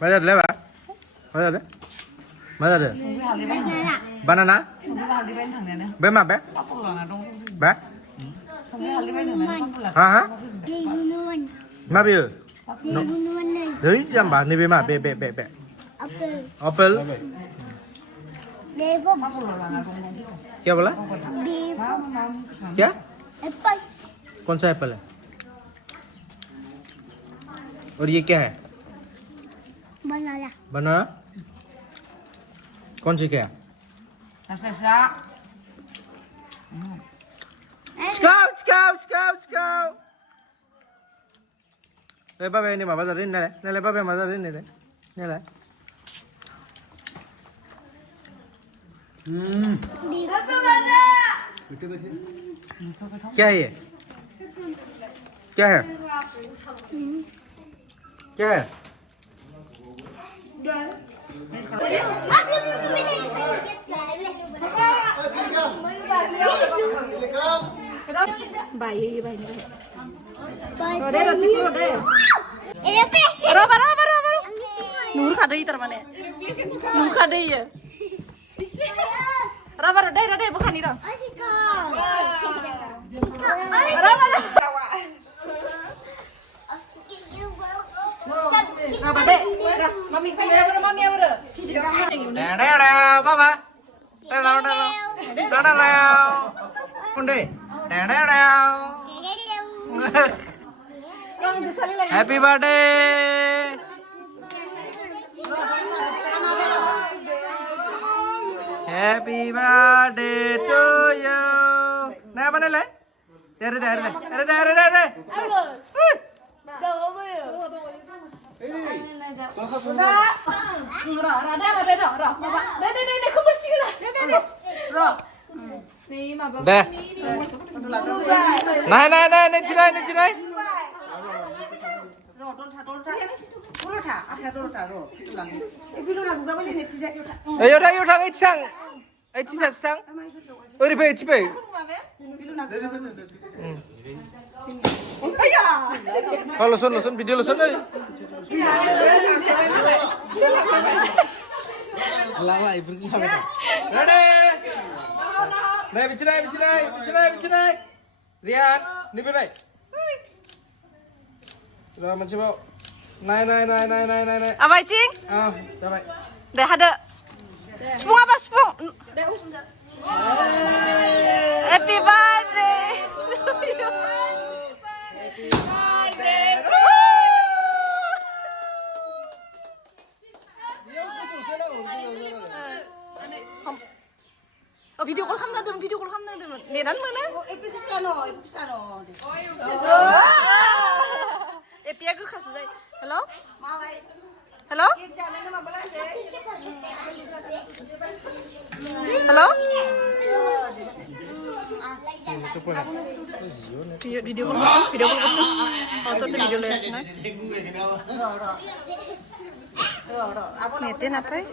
मा जादोंलै बा मा जादों मा जादों बानाना बे मा बे बे हा हा मा बेयो दै जाम्बा नैबे मा बे apel क्या बोला क्या कौन सा एप्पल है और ये क्या है बनाना कौन सी क्या Scout. Bapak ini mah bazar ini nilai bapak bazar ini nilai. क्या है ये क्या है क्या है भाई नूर खादे इतर माने नूर खादे ये राबर दे बुखानी रा राबर दे मम्मी मम्मी अब बाबा कुंडे happy birthday happy birthday to you ना बने ले अरे 네. 나이 지나이. 요타 이치상. 어디 배. Kalau lesen video lesen aja. Lala ibu kita. Nih bicinai. Rian, nih berai. Sudah macam mau. Nai. Apa cing? Ah, damai. Deh ada. Sepung apa sepung? Happy birthday. Happy birthday. Video call kamu nanti. Nedan mana? Epic Stano. Epic aku kasih saya. Hello? Hello? Hello? Video call bosan. Foto tuh video lesnya. Netin apa ya?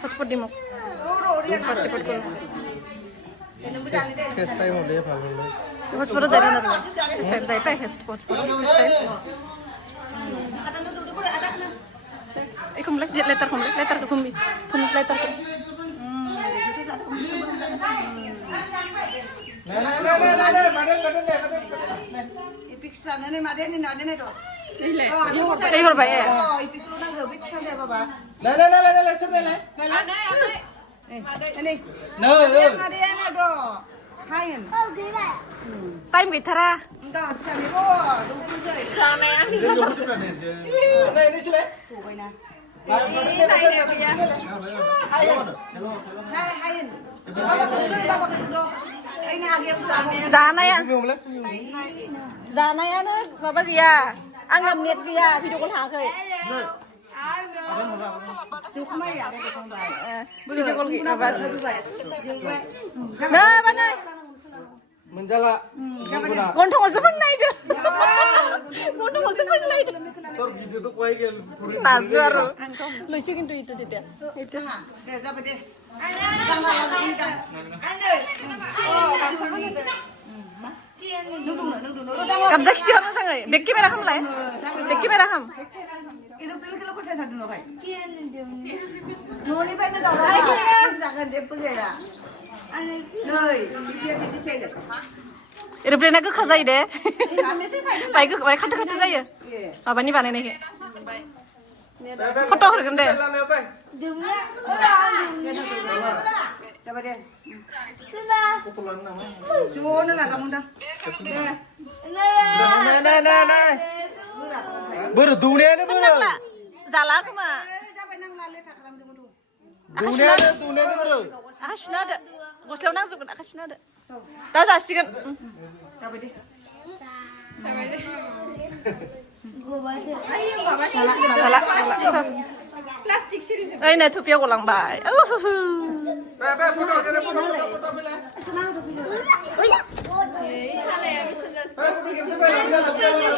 Hotspot di mau. Hotspot ko. FaceTime boleh apa boleh? Hotspot jadi nanti. FaceTime saya pakai hotspot. FaceTime. Kumlek letter ke kumbi. Kumlek letter ke. Nah. Ini maden ini do. Kayak apa ya? Oh, ipik lu nang gawit kan ya, Baba. Nah, lesen. Ini. No. Maden do. Hayan. Time kita ra. Enggak, sekali do. Dukun sih. Sana yang di sana. Nah, ini sih. Pokoknya. Ini naik dia. Hayan. Baba do. Ini agak sama. Sana ya. Sana ya nih, Bapak dia. Anggap niat dia video call hak euy. Dukma ya, dukma. Video call ki apa? Nah, mana? Menjala. Gontong usupun naik deh. Gontong usupun naik deh. Tor video tuh kuai gel. Nasgar. Lucu gitu itu dia. Itu. Deh, siapa deh? 감자 키티 하는 상을 몇 개매라 함래? 몇 개매라 함? Itu pilih kalau saya थादों न'खाय न'निफ्रायनो दावराव जागोन जेबो जाया नै बिबिया बिदि सेगोन एर'प्लेना गोखा जायो दे बाय खाथो खाथो जायो माबानि बानायनायखौ फट' हरगोन दे जाबाय दे ज'नो लाजागोन दां बोरो दौनायानो बोरो जाला खोमा जाबाय नांलाले थाखालामजोबोथ' दौनायानो बोरो आखाय सुना होदो गस्लायाव नांजोबगोन आखाय सुना होदो दा जासिगोन जाबाय दे ओइ नै थुफिया गलांबाय बे फट'